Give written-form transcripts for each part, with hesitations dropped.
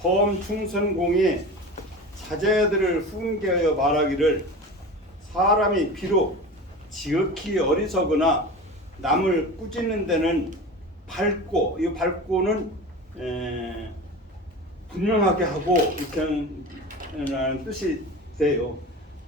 범충선공이 자제들을 훈계하여 말하기를 사람이 비록 지극히 어리석으나 남을 꾸짖는 데는 밝고, 이 밝고는 분명하게 하고 이렇게 라는 뜻이 돼요.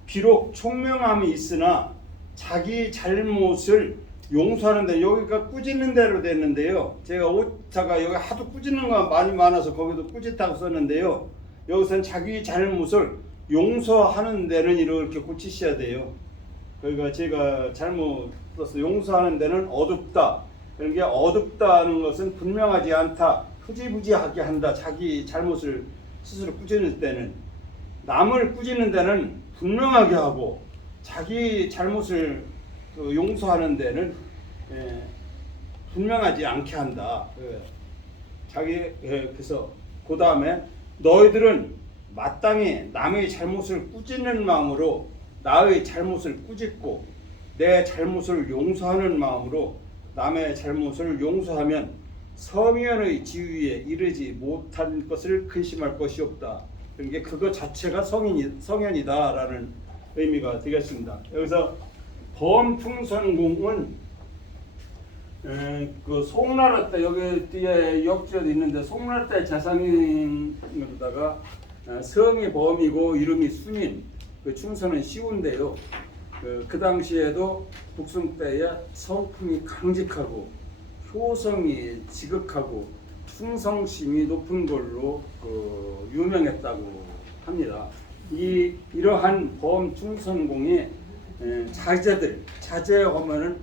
비록 총명함이 있으나 자기 잘못을 용서하는데, 여기가 꾸짖는 대로 됐는데요. 제가 오차가 여기 하도 꾸짖는 거 많이 많아서 거기도 꾸짖다고 썼는데요. 여기서는 자기 잘못을 용서하는 데는 이렇게 고치셔야 돼요. 그러니까 제가 잘못 써서 용서하는 데는 어둡다. 그러니까 어둡다는 것은 분명하지 않다, 흐지부지하게 한다. 자기 잘못을 스스로 꾸짖을 때는, 남을 꾸짖는 데는 분명하게 하고 자기 잘못을 용서하는 데는 분명하지 않게 한다. 그래서 그 다음에 너희들은 마땅히 남의 잘못을 꾸짖는 마음으로 나의 잘못을 꾸짖고 내 잘못을 용서하는 마음으로 남의 잘못을 용서하면 성현의 지위에 이르지 못한 것을 근심할 것이 없다. 그러니까 그거 자체가 성현이다라는 의미가 되겠습니다. 여기서 범충선공은 그 송나라 때, 여기 뒤에 역주에도 있는데 송나라 때 재상인으로다가 성이 범이고 이름이 순인, 그 충선은 시운데요. 그 당시에도 북송 때에 성품이 강직하고 효성이 지극하고 충성심이 높은 걸로 유명했다고 합니다. 이러한 범충선공이 자제하면은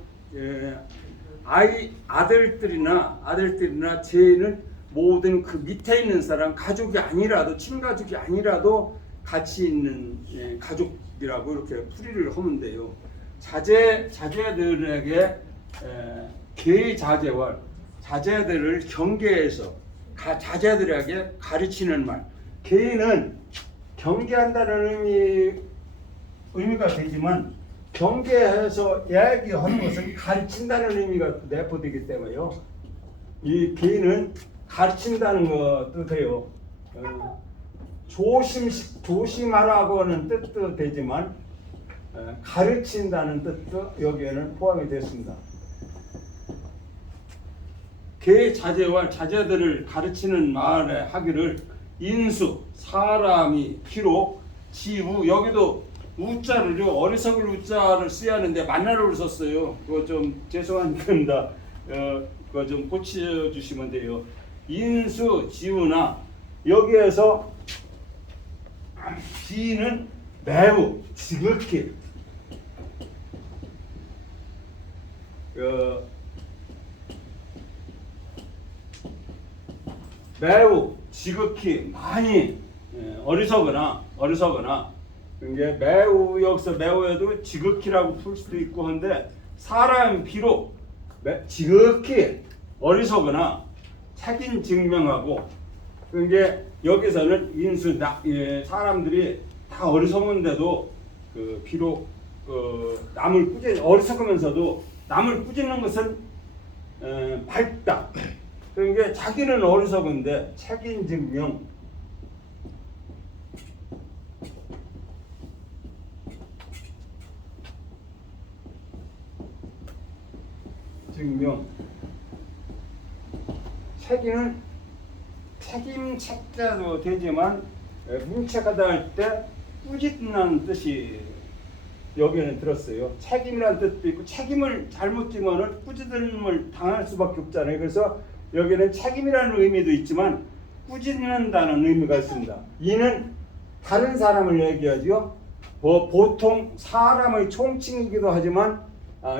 아들들이나 제는 모든 그 밑에 있는 사람, 가족이 아니라도, 친가족이 아니라도 같이 있는 가족이라고 이렇게 풀이를 하면 돼요. 자제들에게 계자제와 자제들을 경계해서 자제들에게 가르치는 말. 계는 경계한다는 의미가 되지만, 경계해서 이야기하는 것은 가르친다는 의미가 내포되기 때문에요. 이 계는 가르친다는 것도 돼요. 조심하라고 하는 뜻도 되지만 가르친다는 뜻도 여기에는 포함이 됐습니다. 계자제와 자제들을 가르치는 말에 하기를 인수, 사람이 비록 지우, 여기도 우자를요, 어리석을 우자를 써야 하는데 만나를 썼어요. 그거 좀 죄송합니다. 그거 좀 고쳐주시면 돼요. 인수, 지우나, 여기에서 지는 매우 지극히, 매우 지극히 많이 어리석으나, 이게 매우, 여기서 매우에도 지극히라고 풀 수도 있고 한데, 사람이 비록 지극히 어리석으나 책임 증명하고, 그게 여기서는 인수, 사람들이 다 어리석은데도 비록 남을 어리석으면서도 남을 꾸짖는 것은 밝다. 그러니까 자기는 어리석은데 책임 증명, 책임책자도 되지만 문책하다 할 때 꾸짖는 뜻이 여기에는 들었어요. 책임이라는 뜻도 있고, 책임을 잘못 지면은 꾸짖음을 당할 수밖에 없잖아요. 그래서 여기는 책임이라는 의미도 있지만 꾸짖는다는 의미가 있습니다. 이는 다른 사람을 얘기하죠. 보통 사람의 총칭이기도 하지만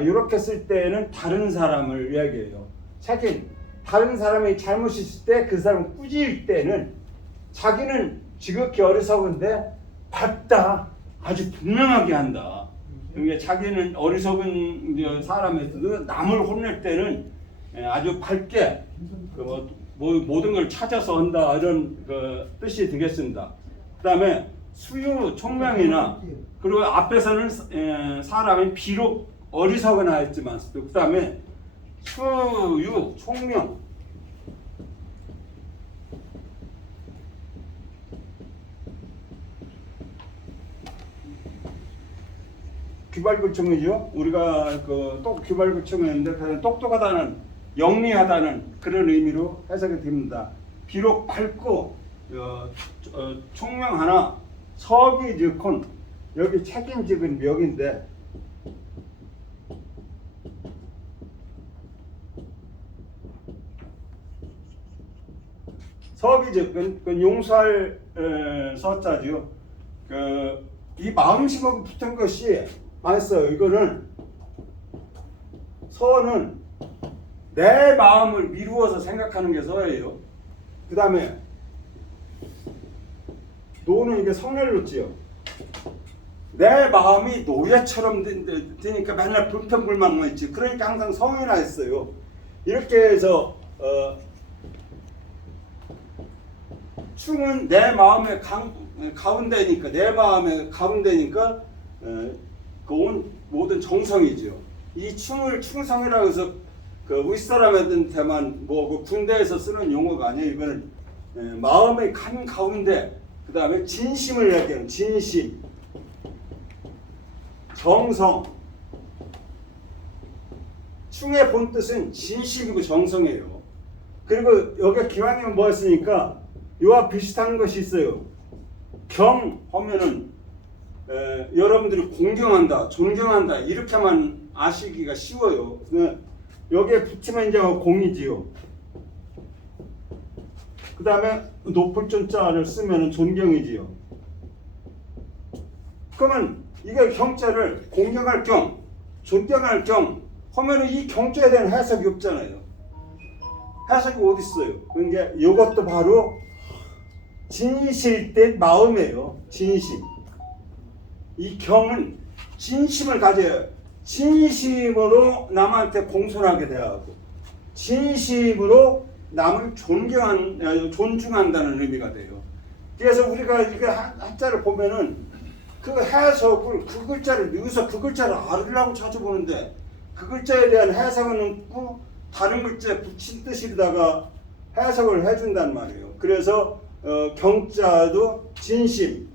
이렇게 쓸 때는 다른 사람을 이야기해요. 책임, 다른 사람이 잘못이 있을 때 그 사람을 꾸짖을 때는 자기는 지극히 어리석은데 밝다, 아주 분명하게 한다. 그러니까 자기는 어리석은 사람에서도 남을 혼낼 때는 아주 밝게 모든 걸 찾아서 한다, 이런 뜻이 되겠습니다. 그 다음에 수유, 총명이나, 그리고 앞에서는 사람이 비록 어리석거나 했지만, 그 다음에 수유, 총명, 귀발구청이죠. 우리가 또 귀발구청이었는데 그냥 똑똑하다는, 영리하다는 그런 의미로 해석이 됩니다. 비록 밝고 총명하나 서기즉혼, 여기 책임직은 멱인데 서기즉은 그 용서할 서자죠. 이 마음심하고 붙은 것이 맛있어요. 이거는 서는 내 마음을 미루어서 생각하는 게 서예요. 그 다음에 노는 이게 성렬로지요. 내 마음이 노예처럼 되니까 맨날 불평불만만 있지. 그러니까 항상 성이라 했어요. 이렇게 해서 충은 내 마음의 가운데니까, 내 마음의 가운데니까 그 모든 정성이죠. 이 충을 충성이라고 해서 그 윗사람한테만 그 군대에서 쓰는 용어가 아니에요. 이거는 마음의 간 가운데, 그 다음에 진심을 얘기해요. 진심, 정성. 충의 본 뜻은 진심이고 정성이에요. 그리고 여기 기왕이면 뭐였으니까 이와 비슷한 것이 있어요. 경 하면은 여러분들이 공경한다, 존경한다 이렇게만 아시기가 쉬워요. 여기에 붙이면 이제 공이지요. 그 다음에 높을 존자를 쓰면 존경이지요. 그러면 이걸 경자를 공경할 경, 존경할 경 하면은 이 경자에 대한 해석이 없잖아요. 해석이 어디 있어요? 그러니까 이것도 바로 진실 때 마음이에요. 진심. 이 경은 진심을 가져야, 진심으로 남한테 공손하게 대하고 진심으로 남을 존중한다는 의미가 돼요. 그래서 우리가 이거 한자를 보면은 그 해석을, 그 글자를 넣어서 그 글자를 알으려고 찾아보는데 그 글자에 대한 해석은 없고 다른 글자에 붙인 뜻이다가 해석을 해준단 말이에요. 그래서 경자도 진심,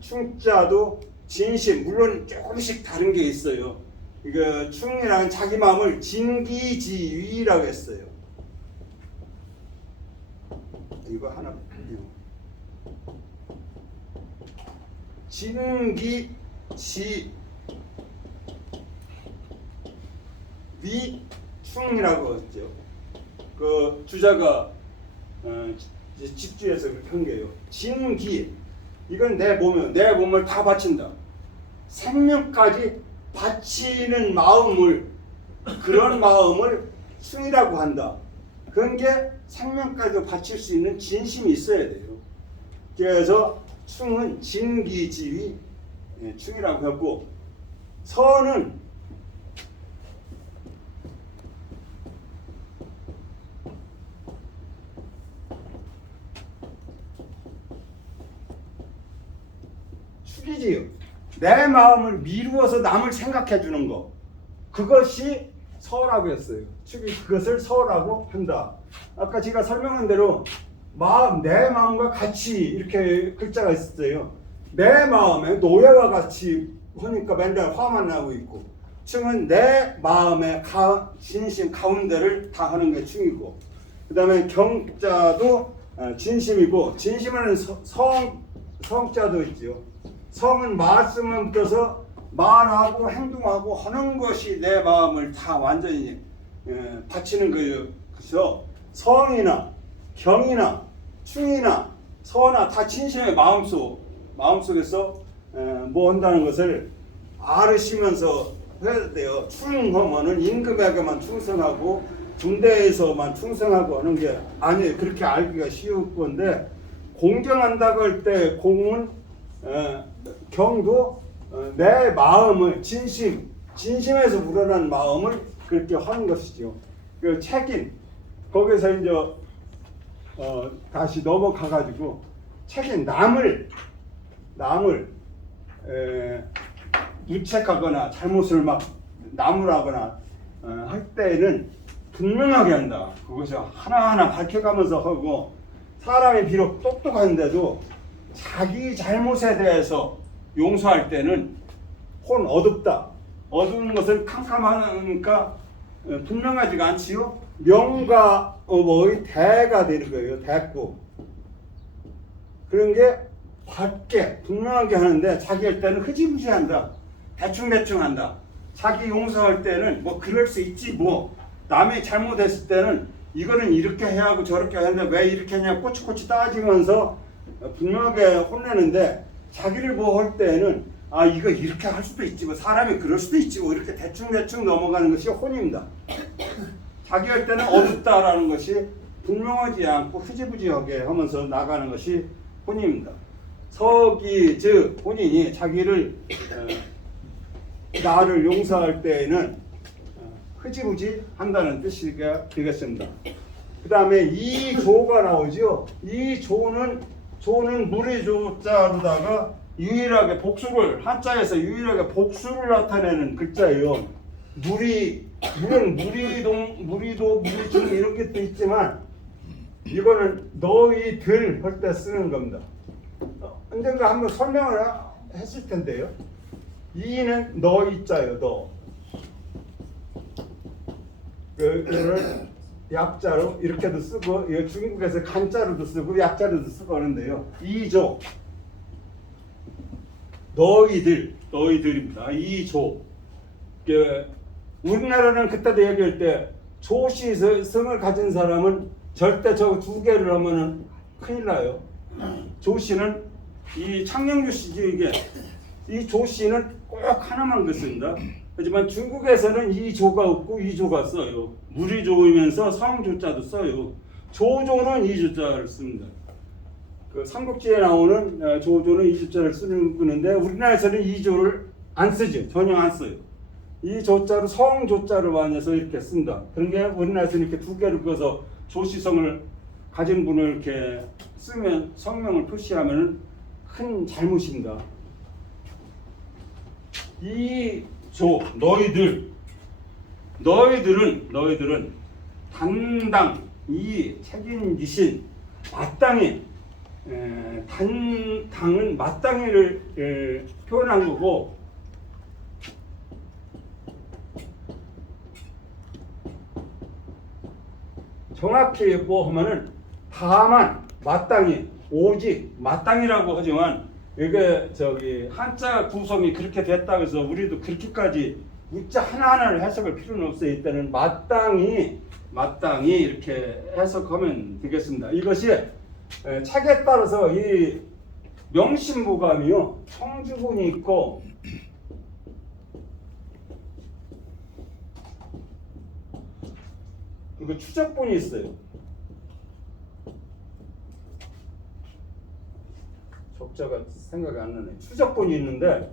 충자도 진심, 물론 조금씩 다른 게 있어요. 이거 충이라는 자기 마음을 진기지위라고 했어요. 이거 하나 진기지위, 충이라고 했죠. 그 주자가 집주에서 그렇게 한 게요. 진기, 이건 내 몸을 다 바친다. 생명까지 바치는 마음을, 그런 마음을 충이라고 한다. 그런 게 생명까지도 바칠 수 있는 진심이 있어야 돼요. 그래서 충은 진기지위, 충이라고 했고, 서는 축이지요. 내 마음을 미루어서 남을 생각해 주는 거, 그것이 서라고 했어요. 축이 그것을 서라고 한다. 아까 제가 설명한 대로 내 마음과 같이 이렇게 글자가 있었어요. 내 마음에 노예와 같이 하니까 맨날 화만 나고 있고, 충은 내 마음의 진심 가운데를 다 하는 게 충이고, 그 다음에 경자도 진심이고, 진심에는 성자도 있죠. 성은 말씀을 붙여서 말하고 행동하고 하는 것이 내 마음을 다 완전히 바치는 거예요. 그래서 성이나 경이나 충이나 서나 다 진심의 마음속에서 뭐 한다는 것을 알으시면서 해야 돼요. 충하면은 임금에게만 충성하고 군대에서만 충성하고 하는 게 아니에요. 그렇게 알기가 쉬울 건데, 공경한다고 할 때 공은 경도 내 마음을 진심에서 우러난 마음을 그렇게 하는 것이죠. 그 책임, 거기서 이제 다시 넘어가 가지고 책임, 남을 유책하거나 잘못을 막 나무라거나 할 때는 분명하게 한다. 그것이 하나하나 밝혀가면서 하고, 사람이 비록 똑똑한데도 자기 잘못에 대해서 용서할 때는 혼 어둡다. 어두운 것은 캄캄하니까 분명하지가 않지요. 명과 뭐의 대가 되는 거예요. 대구. 그런 게 밝게 분명하게 하는데 자기 할 때는 흐지부지 한다. 대충대충 한다. 자기 용서할 때는 뭐 그럴 수 있지 뭐. 남이 잘못했을 때는 이거는 이렇게 해야 하고 저렇게 해야 하는데 왜 이렇게 하냐 꼬치꼬치 따지면서 분명하게 혼내는데 자기를 보호할 때는 아 이거 이렇게 할 수도 있지 뭐 사람이 그럴 수도 있지 뭐 이렇게 대충대충 넘어가는 것이 혼입니다. 자기 할 때는 어둡다라는 것이 분명하지 않고 흐지부지하게 하면서 나가는 것이 혼입니다. 서기 즉 본인이 자기를 나를 용서할 때에는 흐지부지 한다는 뜻이가 되겠습니다. 그 다음에 이 조가 나오죠. 이 조는 물의 조자로다가 유일하게 복수를 한자에서 유일하게 복수를 나타내는 글자예요. 물은 무리도 무리중 이렇게 또 있지만 이거는 너희들 할 때 쓰는 겁니다. 언젠가 한번 설명을 했을 텐데요. 이는 너희자예요. 너. 그거를 약자로 이렇게도 쓰고 중국에서 간자로도 쓰고 약자로도 쓰고 하는데요. 이조 너희들입니다. 이조. 우리나라는 그때도 얘기할 때 조씨 성을 가진 사람은 절대 저 두 개를 하면은 큰일 나요. 조씨는 이 창녕주 씨죠 이게. 이 조씨는 꼭 하나만 씁니다. 하지만 중국에서는 이 조가 없고 이 조가 써요. 물이 조이면서 성조자도 써요. 조조는 이 조자를 씁니다. 그 삼국지에 나오는 조조는 이 조자를 쓰는데 우리나라에서는 이 조를 안 쓰죠. 전혀 안 써요. 이 조자로 성조자를 만해서 이렇게 씁니다. 그런 게 우리나라에서는 이렇게 두 개를 그어서 조씨성을 가진 분을 이렇게 쓰면 성명을 표시하면 큰 잘못입니다. 이 조 너희들은 당당 이 책임지신 마땅히 당은 마땅히를 표현한 거고 정확히 뭐 하면은 다만 마땅히 오직 마땅히라고 하지만 이게 한자 구성이 그렇게 됐다고 해서 우리도 그렇게까지 문자 하나하나를 해석할 필요는 없어요. 이때는 마땅히 이렇게 해석하면 되겠습니다. 이것이 책에 따라서 이 명심보감이요 청주분이 있고 이거 추적분이 있어요. 적자가 생각이 안 나네. 추적분이 있는데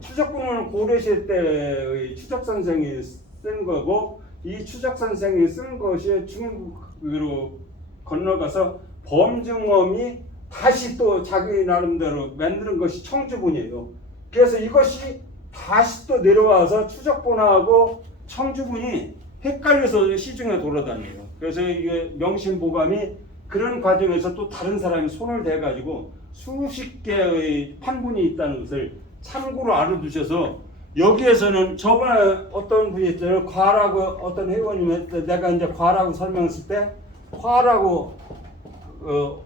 추적분은 고려시대 때의 추적 선생이 쓴 거고 이 추적 선생이 쓴 것이 중국으로 건너가서 범증엄이 다시 또 자기 나름대로 만드는 것이 청주분이에요. 그래서 이것이 다시 또 내려와서 추적분하고 청주분이 헷갈려서 시중에 돌아다녀요. 그래서 이게 명심보감이 그런 과정에서 또 다른 사람이 손을 대가지고 수십 개의 판본이 있다는 것을 참고로 알아두셔서 여기에서는 저번에 어떤 분이 있잖아요. 과라고 어떤 회원님이 했을 때 내가 이제 과라고 설명했을 때 과라고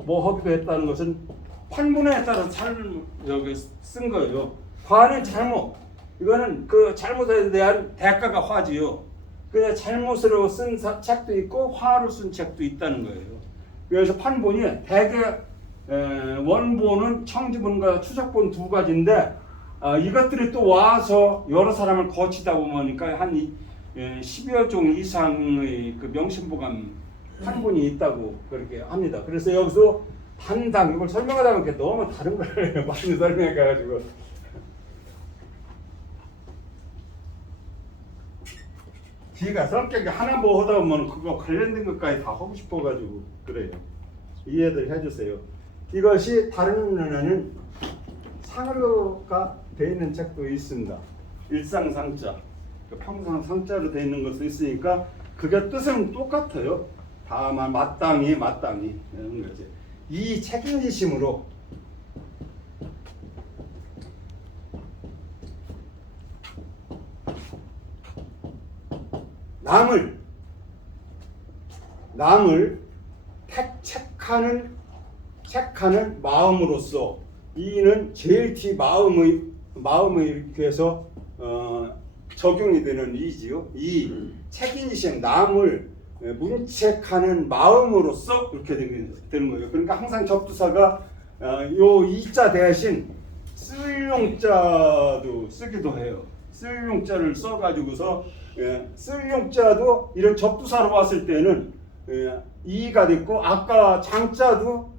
뭐 하기도 했다는 것은 판본에 따라 여기 쓴 거예요. 과는 잘못. 이거는 그 잘못에 대한 대가가 화지요. 그냥 잘못으로 쓴 책도 있고 화로 쓴 책도 있다는 거예요. 그래서 판본이 대개 원본은 청지본과 추적본 두 가지인데 이것들이 또 와서 여러 사람을 거치다 보니까 한 10여 종 이상의 그 명심보감 판본이 있다고 그렇게 합니다. 그래서 여기서 단당 이걸 설명하다 보니까 너무 다른 걸 많이 설명해가지고 지가 성격이 하나 뭐 하다 보면 그거 관련된 것까지 다 하고 싶어가지고 그래요. 이해들 해주세요. 이것이 다른 눈에는 상으로가 되어 있는 책도 있습니다. 일상상자, 평상상자로 되어 있는 것도 있으니까 그게 뜻은 똑같아요. 다만 마땅히 이런 거지. 이 책임지심으로 남을 책하는 마음으로써 이는 제일 뒤 마음을 위해서 적용이 되는 이지요. 이 책임지심 남을 문책하는 마음으로써 이렇게 되는 거예요. 그러니까 항상 접두사가 요 이자 대신 쓸 용자도 쓰기도 해요. 쓸 용자를 써가지고서 쓸 용자도 이런 접두사로 봤을 때는 이가 됐고 아까 장자도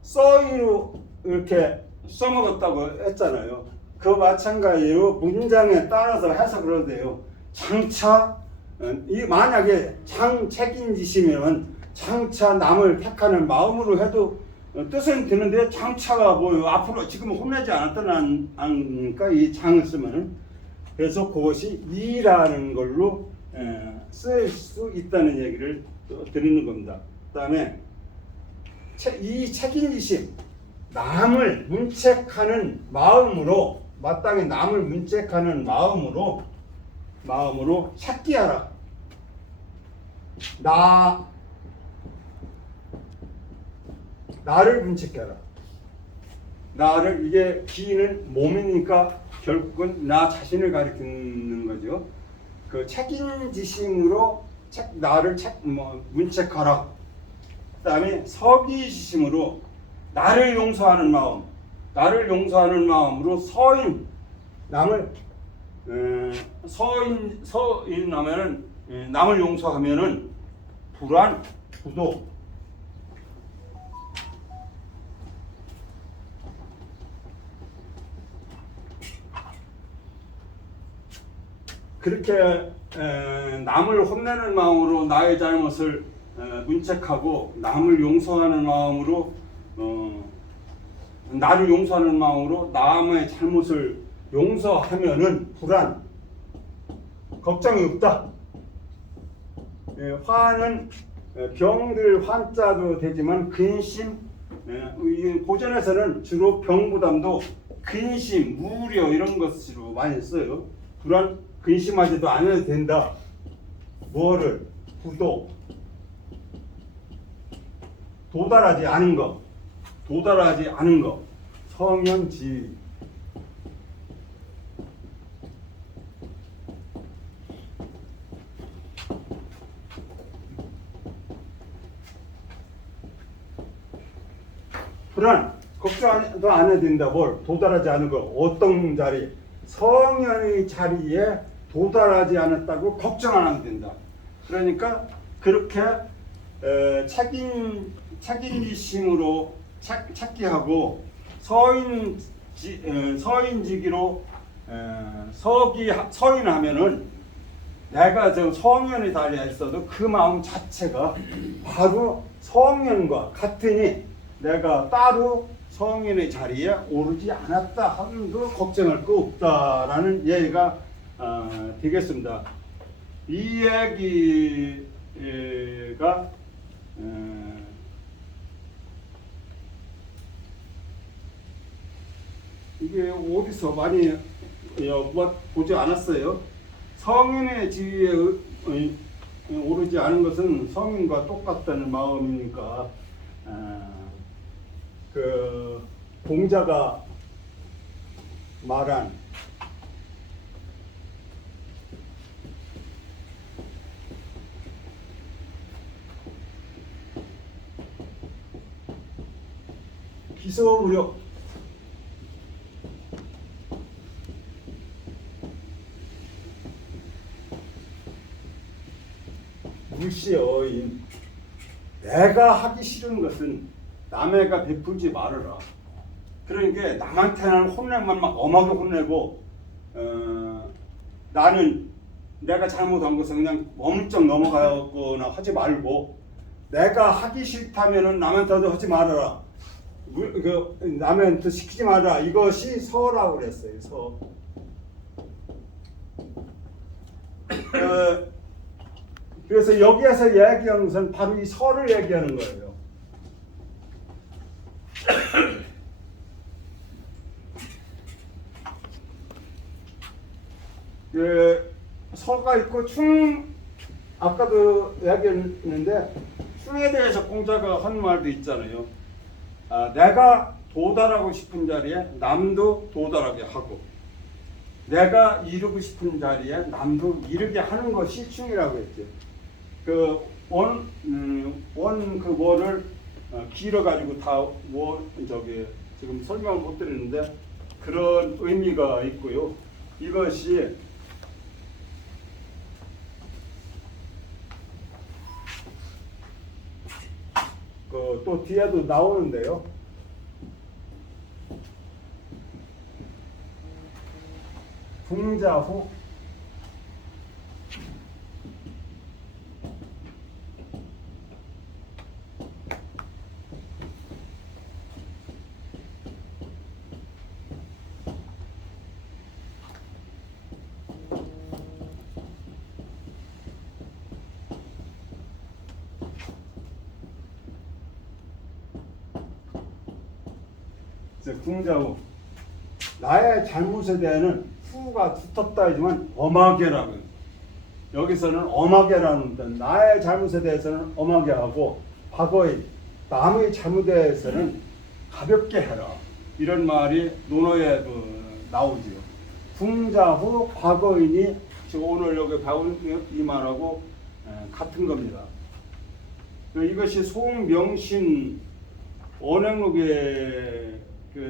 써이로 이렇게 써먹었다고 했잖아요. 그 마찬가지로 문장에 따라서 해석을 해도 돼요. 장차 이 만약에 책임지시면 장차 남을 택하는 마음으로 해도 뜻은 드는데 장차가 뭐요? 앞으로 지금 혼내지 않았다는 아닙니까? 이 장을 쓰면은 그래서 그것이 이라는 걸로 쓸 수 있다는 얘기를 드리는 겁니다. 그다음에 이 책임지심 남을 문책하는 마음으로 마땅히 남을 문책하는 마음으로 찾기하라. 나를 문책하라. 나를 이게 기는 몸이니까 결국은 나 자신을 가리키는 거죠. 그 책임지심으로 나를 문책하라. 그다음에 서기지심으로 나를 용서하는 마음으로 서인하면은 남을 용서하면은 불안, 부도 그렇게 남을 혼내는 마음으로 나의 잘못을 문책하고 남을 용서하는 마음으로 나를 용서하는 마음으로 남의 잘못을 용서하면은 불안, 걱정이 없다. 화는 병들 환자도 되지만 근심, 고전에서는 주로 병부담도 근심, 우려 이런 것으로 많이 써요. 불안, 근심하지도 않아도 된다. 뭐를? 부도, 도달하지 않은 것, 성현지. 불안, 걱정도 안 해도 된다. 뭘? 도달하지 않은 것. 어떤 자리? 성현의 자리에 도달하지 않았다고 걱정 안 하면 된다. 그러니까 그렇게 책임지심으로 찾기 하고 서인지기로 서인하면은 내가 저 성현의 자리에 있어도 그 마음 자체가 바로 성현과 같으니 내가 따로 성인의 자리에 오르지 않았다 함도 걱정할 거 없다라는 얘기가 되겠습니다. 이 얘기가 이게 어디서 많이 보지 않았어요. 성인의 지위에 오르지 않은 것은 성인과 똑같다는 마음이니까 그 공자가 말한 기소무력 물시어인 내가 하기 싫은 것은 남에가 베풀지 말아라. 그러니까 남한테는 혼내만 막 엄하게 혼내고 나는 내가 잘못한 것은 그냥 머물쩍 넘어가거나 하지 말고 내가 하기 싫다면은 남한테도 하지 말아라. 남한테 시키지 말아라. 이것이 서라고 그랬어요. 서. 그래서 여기에서 얘기하는 것은 바로 이 서를 얘기하는 거예요. 서가 있고 아까도 이야기했는데 충에 대해서 공자가 한 말도 있잖아요. 내가 도달하고 싶은 자리에 남도 도달하게 하고 내가 이루고 싶은 자리에 남도 이르게 하는 것이 충이라고 했죠. 그 뭐를 길어 가지고 저기 지금 설명을 못 드리는데 그런 의미가 있고요. 이것이 또 뒤에도 나오는데요. 풍자후 궁자후 나의 잘못에 대해서는 후가 두텁다 하지만 엄하게라고 해요. 여기서는 엄하게라는 뜻, 나의 잘못에 대해서는 엄하게 하고 과거의 남의 잘못에 대해서는 가볍게 해라 이런 말이 논어에 나오지요. 궁자후 과거인이 오늘 여기 배운 이 말하고 같은 겁니다. 이것이 송명신 언행록에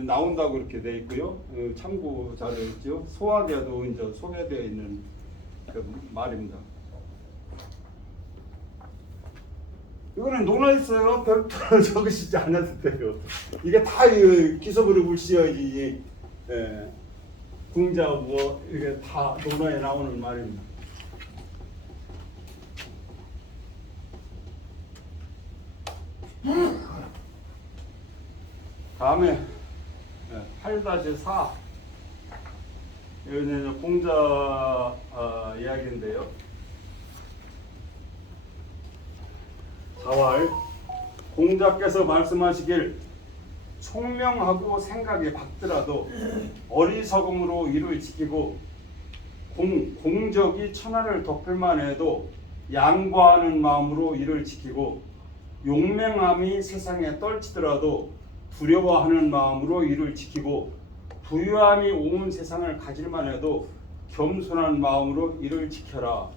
나온다고 이렇게 돼 있고요. 참고 자료 있죠. 소학에도 이제 소개되어 있는 그 말입니다. 이거는 논어 있어요. 별도로 적으시지 않아도 돼요. 이게 다 기속으로 굴씌어야지. 궁자 뭐 이게 다 논어에 나오는 말입니다. 다음에 8-4 여기는 공자 이야기인데요. 자왈 공자께서 말씀하시길 총명하고 생각이 밝더라도 어리석음으로 이를 지키고 공적이 천하를 덮을만 해도 양보하는 마음으로 이를 지키고 용맹함이 세상에 떨치더라도 두려워하는 마음으로 이를 지키고 부유함이 온 세상을 가질만 해도 겸손한 마음으로 이를 지켜라.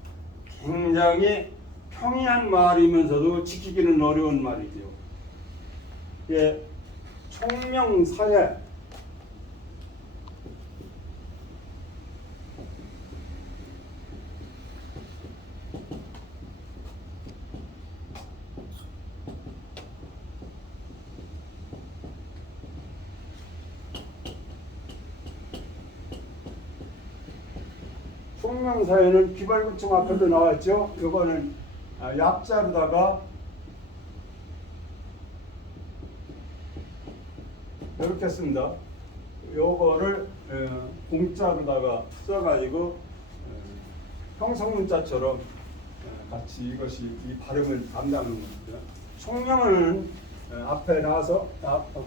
굉장히 평이한 말이면서도 지키기는 어려운 말이죠. 예, 총명사회 총명사회는 비발구청 앞에도 나왔죠. 이거는 약자로다가 이렇게 씁니다. 요거를 공자로다가 써가지고 형성문자처럼 같이 이것이 이 발음을 담당하는 겁니다. 총명은 앞에 나와서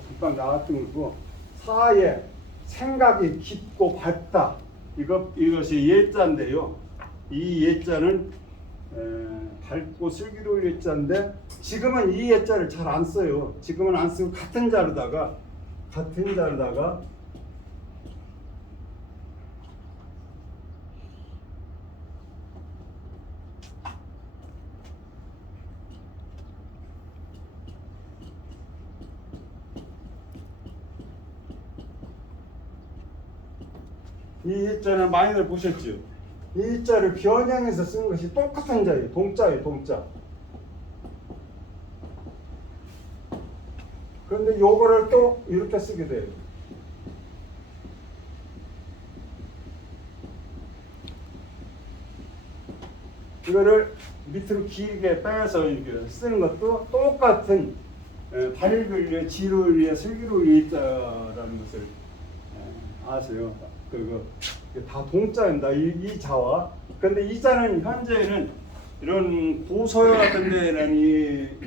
금방 나왔던 거고 사의 생각이 깊고 밝다. 이것이 예자인데요. 이 예자는 밝고 슬기로울 예자인데 지금은 이 예자를 잘 안 써요. 지금은 안 쓰고 같은 자로다가 이 예자는 많이들 보셨죠? 이 예자를 변형해서 쓴 것이 똑같은 자예요. 동자예요, 동자. 그런데 요거를 또 이렇게 쓰게 돼요. 이거를 밑으로 길게 빼서 이렇게 쓰는 것도 똑같은 밝을 위해, 지를 위해, 슬기를 위해 있다라는 것을 아세요. 다 동자입니다. 이 자와. 그런데 이 자는 현재는 이런 고서열 같은 데는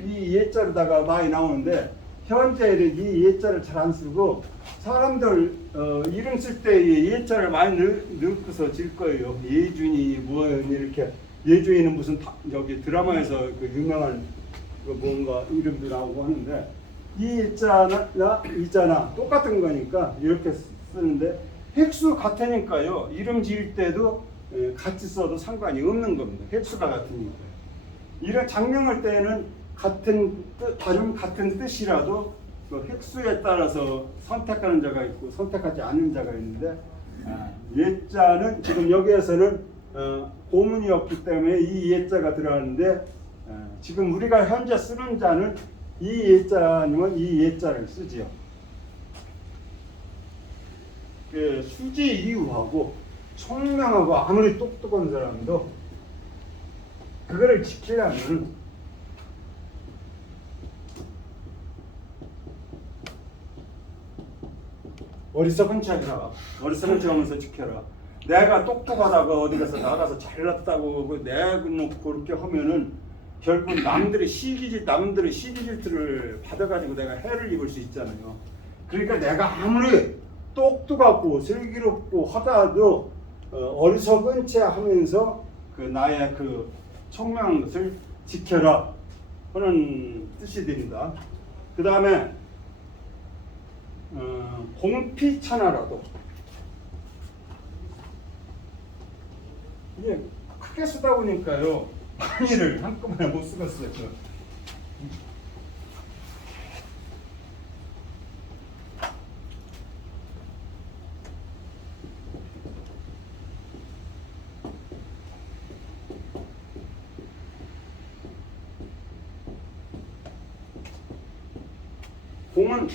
이 예자로다가 많이 나오는데 현재는 이 예자를 잘 안 쓰고 사람들 이름 쓸 때 예자를 많이 넣고서 질 거예요. 예준이 뭐 이렇게 예준이는 무슨 여기 드라마에서 그 유명한 그 뭔가 이름도 나오고 하는데 이 예자나 이자나 똑같은 거니까 이렇게 쓰는데 획수 같으니까요. 이름 지을 때도 같이 써도 상관이 없는 겁니다. 획수가 같으니까요. 이런 장명할 때는 같은 뜻, 다른 같은 뜻이라도 그 획수에 따라서 선택하는 자가 있고 선택하지 않는 자가 있는데 예자는 지금 여기에서는 고문이 없기 때문에 이 예자가 들어가는데 지금 우리가 현재 쓰는 자는 이 예자님은 이 예자를 쓰지요. 수지 이유하고 총명하고 아무리 똑똑한 사람도 그거를 지키려면 어리석은 척이라 어리석은 척하면서 지켜라. 내가 똑똑하다고 어디 가서 나가서 잘났다고 내놓고 그렇게 하면은 결국 남들의 시기 질투를 받아가지고 내가 해를 입을 수 있잖아요. 그러니까 내가 아무리 똑똑하고 슬기롭고 하다도 어리석은 채 하면서 그 나의 그 총명한 것을 지켜라 하는 뜻이 됩니다. 그 다음에 공피천하라도 이게 크게 쓰다 보니까요 많이를 한꺼번에 못 쓰겠어요. 공은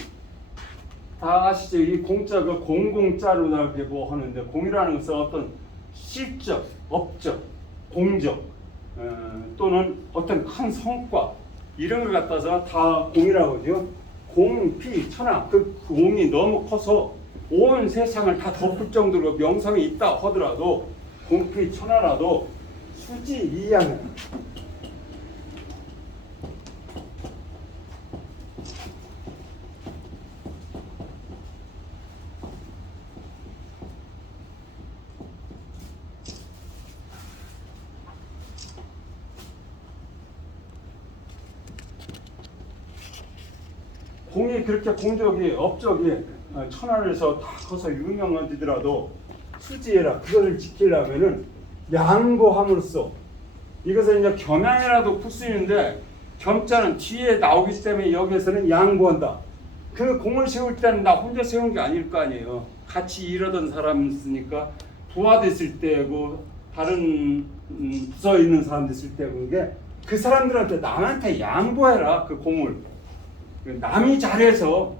다 아시죠? 이 공자가 공공자로 나게 뭐 하는데 공이라는 것은 어떤 실적, 업적, 공적 또는 어떤 큰 성과 이런 걸 갖다서 다 공이라고 하죠. 공피천하 그 공이 너무 커서 온 세상을 다 덮을 정도로 명성이 있다 하더라도 공피천하라도 수지이양은 공이 그렇게 공적이 업적이 천하에서 다 커서 유명하지더라도 수지해라 그거를 지키려면은 양보함으로써 이것은 이제 겸양이라도 풀 수 있는데 겸자는 뒤에 나오기 때문에 여기에서는 양보한다. 그 공을 세울 때는 나 혼자 세운 게 아닐 거 아니에요. 같이 일하던 사람 있으니까 부하도 있을 때고 다른 부서에 있는 사람도 있을 때고 그게 그 사람들한테 남한테 양보해라 그 공을. 남이 잘해서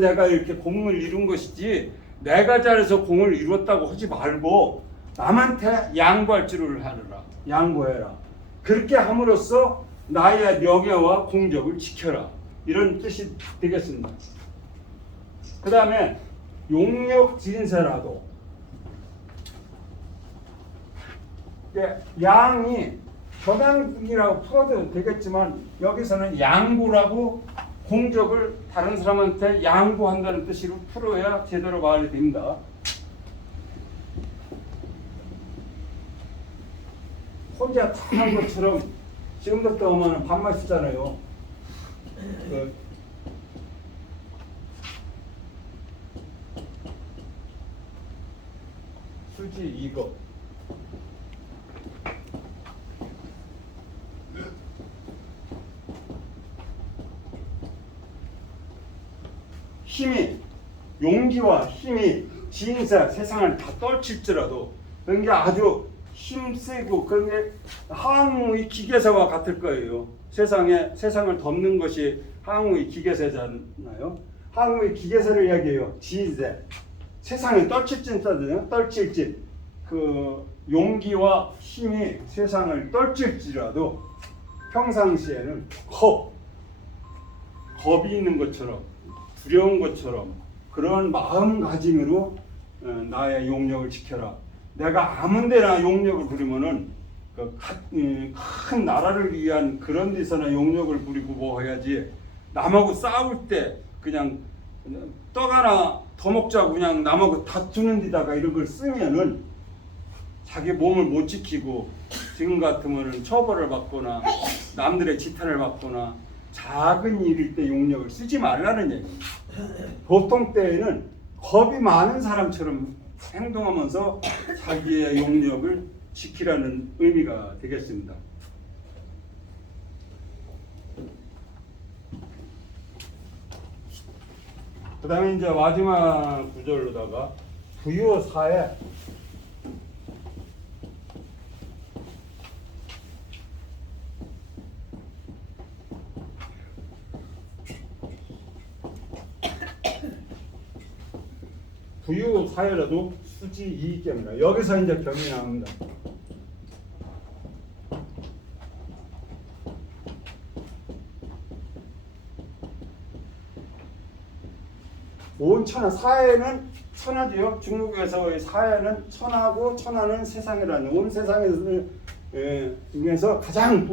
내가 이렇게 공을 이룬 것이지 내가 잘해서 공을 이뤘다고 하지 말고 남한테 양보할 줄을 하느라 양보해라. 그렇게 함으로써 나의 명예와 공적을 지켜라. 이런 뜻이 되겠습니다. 그 다음에 용역 진세라도 양이 겨당이라고 풀어도 되겠지만 여기서는 양보라고 공적을 다른 사람한테 양보한다는 뜻으로 풀어야 제대로 말이 됩니다. 혼자 다 한 것처럼 지금부터 오면 밥만 쓰잖아요. 수지 이거 힘이 용기와 힘이 진사 세상을 다 떨칠지라도 그런 게 아주 힘세고 그런 게 항우의 기계사와 같을 거예요. 세상을 덮는 것이 항우의 기계사잖아요. 항우의 기계사를 이야기해요. 지세 세상에 떨칠진다잖아요. 떨칠진 그 용기와 힘이 세상을 떨칠지라도 평상시에는 겁이 있는 것처럼 두려운 것처럼 그런 마음가짐으로 나의 용력을 지켜라. 내가 아무데나 용력을 부리면은 큰 나라를 위한 그런 데서나 용력을 부리고 뭐 해야지 남하고 싸울 때 그냥 떡 하나 더 먹자고 그냥 남하고 다투는 데다가 이런 걸 쓰면은 자기 몸을 못 지키고 지금 같으면은 처벌을 받거나 남들의 지탄을 받거나 작은 일일 때 용력을 쓰지 말라는 얘기입니다. 보통 때에는 겁이 많은 사람처럼 행동하면서 자기의 용력을 지키라는 의미가 되겠습니다. 그 다음에 이제 마지막 구절로다가 부유사에 부유사회라도 수지 이익경이라 여기서 이제 경이 나옵니다. 온 천하, 사회는 천하지요. 중국에서의 사회는 천하고 천하는 세상이라는 온 세상에서 가장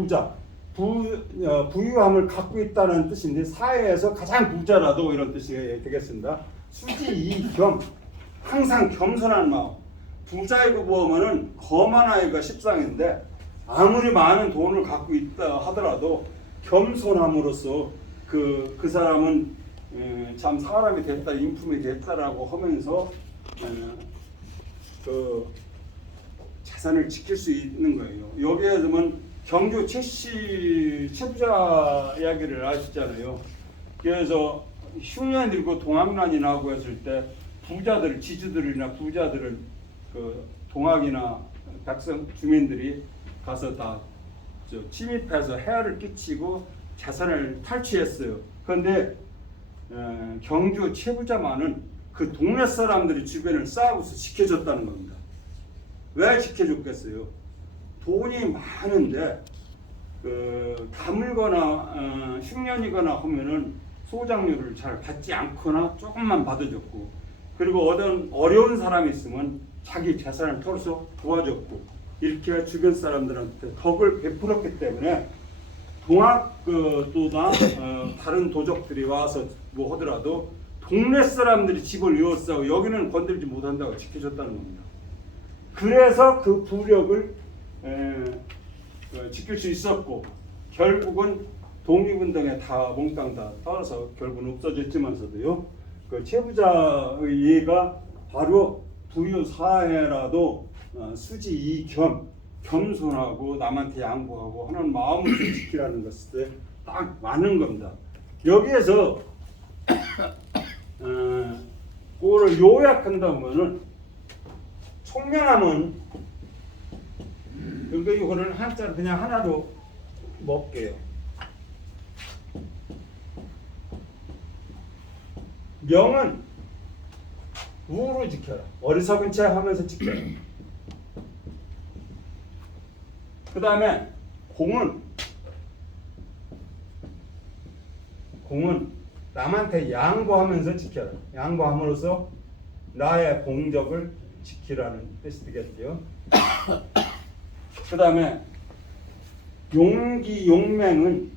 부유함을 갖고 있다는 뜻인데 사회에서 가장 부자라도 이런 뜻이 되겠습니다. 수지이겸, 항상 겸손한 마음. 부자이고 보면은 거만하기가 십상인데 아무리 많은 돈을 갖고 있다 하더라도 겸손함으로써 그 사람은 참 사람이 됐다, 인품이 됐다라고 하면서 그 재산을 지킬 수 있는 거예요. 여기에 보면 경주 최씨 최부자 이야기를 아시잖아요. 그래서 흉년 들고 동학난이 나고 했을 때 부자들, 지주들이나 부자들은 그 동학이나 백성 주민들이 가서 다 침입해서 해하를 끼치고 재산을 탈취했어요. 그런데 경주 최부자만은 그 동네 사람들이 주변을 싸우고서 지켜줬다는 겁니다. 왜 지켜줬겠어요? 돈이 많은데 가물거나 흉년이거나 하면은 소장료를 잘 받지 않거나 조금만 받아줬고, 그리고 어떤 어려운 사람이 있으면 자기 재산을 털어서 도와줬고, 이렇게 주변 사람들한테 덕을 베풀었기 때문에 동학도나 다른 도적들이 와서 뭐 하더라도 동네 사람들이 집을 이었어 여기는 건들지 못한다고 지켜줬다는 겁니다. 그래서 그 부력을 지킬 수 있었고, 결국은 독립운동에 다 몽땅 다 따라서 결국은 없어졌지만서도요, 그 최부자의 예가 바로 부유사회라도 수지이겸, 겸손하고 남한테 양보하고 하는 마음을 지키라는 것에 딱 맞는 겁니다. 여기에서 그거를 요약한다면은 총명함은 이거를 한자로 그냥 하나로 먹게요. 명은 우로 지켜라. 어리석은 체 하면서 지켜라. 그 다음에 공은 남한테 양보하면서 지켜라. 양보함으로써 나의 공적을 지키라는 뜻이 되겠죠. 그 다음에 용기, 용맹은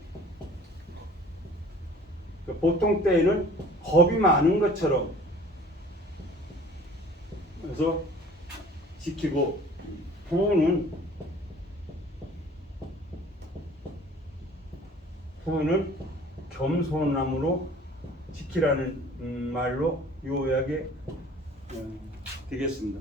보통 때에는 겁이 많은 것처럼 그래서 지키고, 부는 겸손함으로 지키라는 말로 요약이 되겠습니다.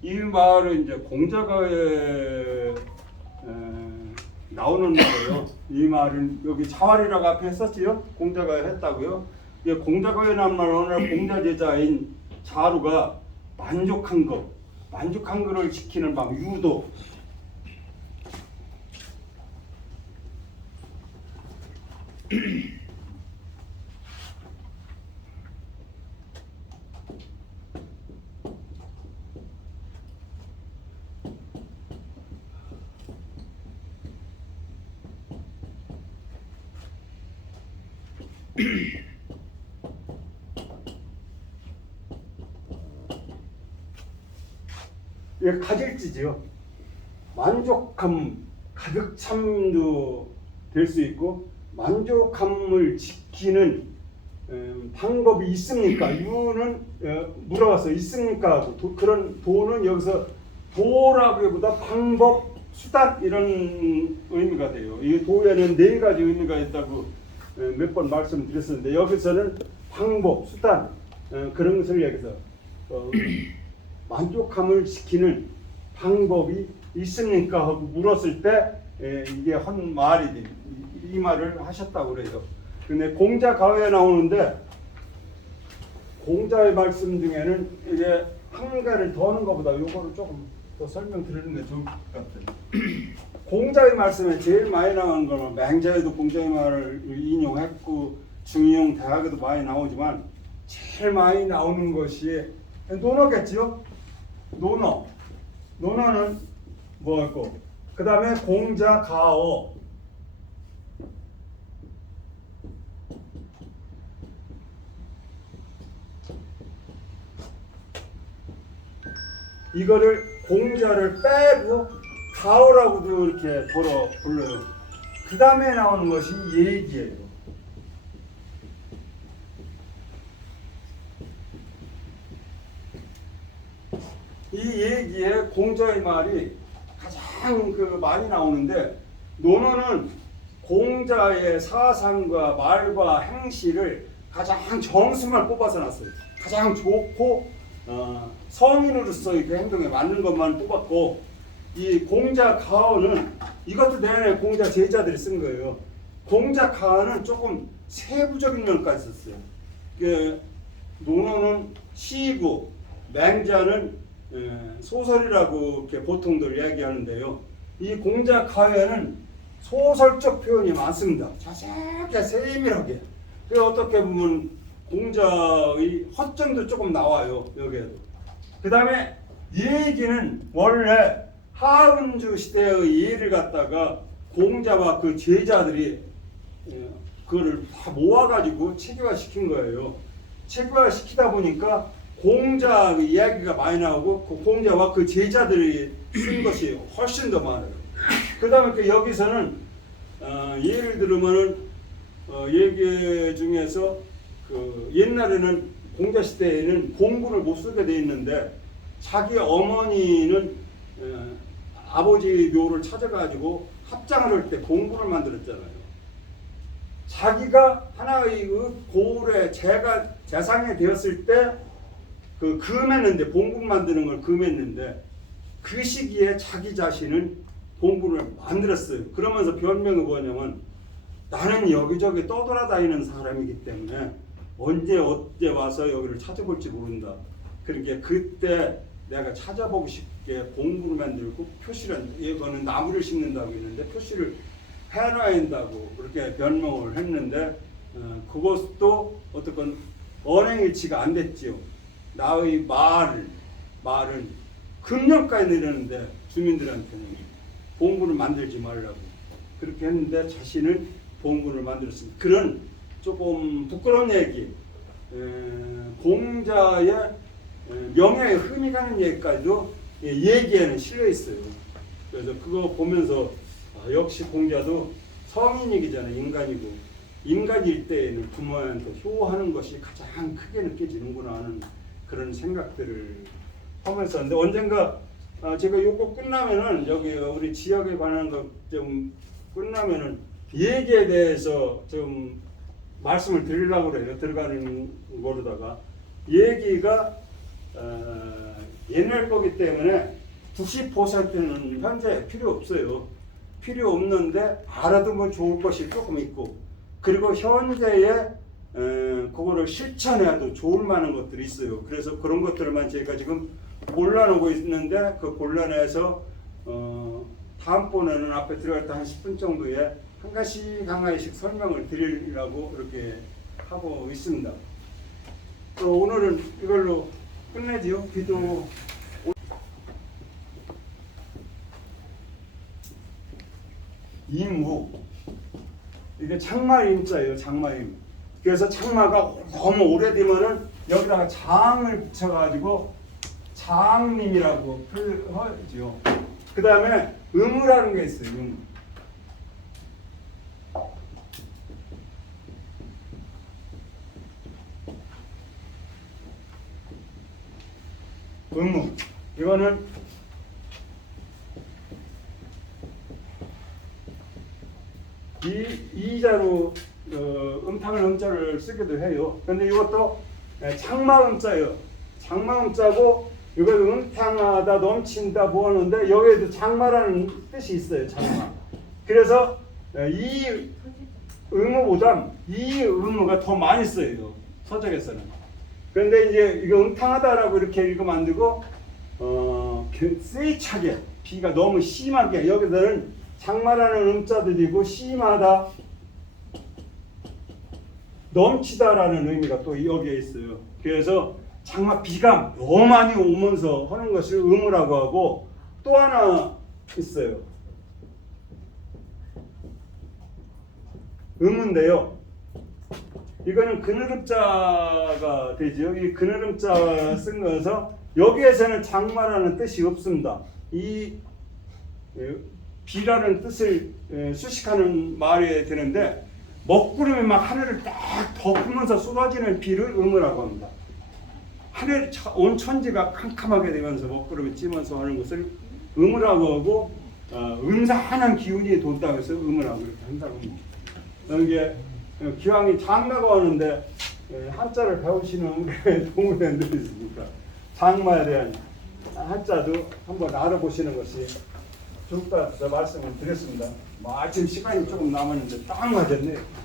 이 말은 이제 공자가에 나오는 말이에요. 이 말은 여기 자활이라고 앞에 했었지요. 공자가 했다고요. 이 공자가에 나온 말은 오늘 공자 제자인 자루가 만족한 거를 지키는 방 유도. 이게 가질지지요. 만족감 가득 참도 될 수 있고 만족감을 지키는 방법이 있습니까? 이유는 물어봤어요. 있습니까? 하고 그런 도는 여기서 도라기보다 방법, 수단 이런 의미가 돼요. 이 도에는 네 가지 의미가 있다고 몇 번 말씀드렸었는데 여기서는 방법, 수단 그런 것을 여기서 만족감을 지키는 방법이 있습니까? 하고 물었을 때 이게 한 말이 돼요. 이 말을 하셨다고 그래요. 근데 공자 가어에 나오는데 공자의 말씀 중에는 이게 한 가를 더 하는 것보다 요거를 조금 더 설명드리는 게 좋을 것 같아요. 공자의 말씀에 제일 많이 나오는 거는 맹자에도 공자의 말을 인용했고 중용 대학에도 많이 나오지만 제일 많이 나오는 것이 논어겠죠. 논어는 뭐였고 그 다음에 공자 가어 이거를 공자를 빼고 가어라고도 이렇게 불러요. 그 다음에 나오는 것이 얘기예요. 이 얘기에 공자의 말이 가장 많이 나오는데 논어는 공자의 사상과 말과 행실을 가장 정승을 뽑아서 놨어요. 가장 좋고 성인으로서 그 행동에 맞는 것만 뽑았고 이 공자 가어는 이것도 내내 공자 제자들이 쓴 거예요. 공자 가어는 조금 세부적인 면까지 썼어요. 논어는 시이고 맹자는 소설이라고 이렇게 보통들 이야기하는데요. 이 공자 가어에는 소설적 표현이 많습니다. 자세하게 세밀하게. 어떻게 보면 공자의 허점도 조금 나와요. 여기에도. 그 다음에 얘기는 원래 하은주 시대의 예를 갖다가 공자와 그 제자들이 그거를 다 모아가지고 체계화시킨 거예요. 체계화시키다 보니까 공자의 이야기가 많이 나오고 그 공자와 그 제자들이 쓴 것이 훨씬 더 많아요. 그 다음에 여기서는 예를 들으면은 얘기 중에서 옛날에는 공자 시대에는 공부를 못 쓰게 돼 있는데 자기 어머니는 아버지 묘를 찾아가지고 합장을 할 때 공부를 만들었잖아요. 자기가 하나의 고을의 재상이 되었을 때 금했는데 봉국 만드는 걸 금했는데 그 시기에 자기 자신은 봉국을 만들었어요. 그러면서 변명이 뭐냐면 나는 여기저기 떠돌아다니는 사람이기 때문에 언제 어때 와서 여기를 찾아볼지 모른다. 그러니까 그때 내가 찾아보고 싶게 봉국을 만들고 표시를 이거는 나무를 심는다고 했는데 표시를 해놔야 한다고 그렇게 변명을 했는데 그것도 어떻건 언행일치가 안 됐지요. 나의 말은 금년까지 내렸는데 주민들한테는 봉구를 만들지 말라고 그렇게 했는데 자신은 봉구를 만들었습니다. 그런 조금 부끄러운 얘기, 공자의 명예에 흠이 가는 얘기까지도 얘기에는 실려 있어요. 그래서 그거 보면서 역시 공자도 성인이기잖아요. 인간이고 인간일 때에는 부모한테 효하는 것이 가장 크게 느껴지는구나 하는 그런 생각들을 하면서 근데 언젠가 제가 요거 끝나면은 여기 우리 지역에 관한 것 좀 끝나면은 얘기에 대해서 좀 말씀을 드리려고 그래요. 들어가는 거로다가 얘기가 옛날 거기 때문에 90%는 현재 필요 없어요. 필요 없는데 알아두면 좋을 것이 조금 있고 그리고 현재에 그거를 실천해도 좋을 만한 것들이 있어요. 그래서 그런 것들만 제가 지금 골라놓고 있는데 그 골라내서 다음번에는 앞에 들어갈 때 한 10분 정도에 한 가지씩 설명을 드리려고 이렇게 하고 있습니다. 또 오늘은 이걸로 끝내지요. 기도. 임우 이게 창마임자예요. 창마임. 그래서 창마가 너무 오래되면은 여기다가 장을 붙여가지고 장님이라고 하죠. 그 다음에 의무라는 게 있어요. 의무. 의무. 이거는 이자로 음탕을 음자를 쓰기도 해요. 근데 이것도 장마음자예요. 장마음자고 이걸 음탕하다, 넘친다, 뭐 하는데 여기에도 장마라는 뜻이 있어요. 장마. 그래서 이 의무보다 이 의무가 더 많이 써요. 서적에서는. 그런데 이제 이거 음탕하다라고 이렇게 읽으면 안 되고 세차게 비가 너무 심하게 여기서는 장마라는 음자들이고 심하다, 넘치다라는 의미가 또 여기에 있어요. 그래서 장마 비가 너무 많이 오면서 하는 것을 의무라고 하고 또 하나 있어요. 의무인데요. 이거는 그늘음자가 되죠. 이 그늘음자 쓴 거여서 여기에서는 장마라는 뜻이 없습니다. 이 비라는 뜻을 수식하는 말이 되는데 먹구름이 막 하늘을 딱 덮으면서 쏟아지는 비를 의무라고 합니다. 하늘 온 천지가 캄캄하게 되면서 먹구름이 찌면서 하는 것을 의무라고 하고 음산한 기운이 돈다고 해서 의무라고 이렇게 한다고 합니다. 이게 기왕이 장마가 오는데 한자를 배우시는 동호회원들이 있으니까 장마에 대한 한자도 한번 알아보시는 것이 좋다 말씀을 드렸습니다. 마침 시간이 조금 남았는데 딱 맞았네요.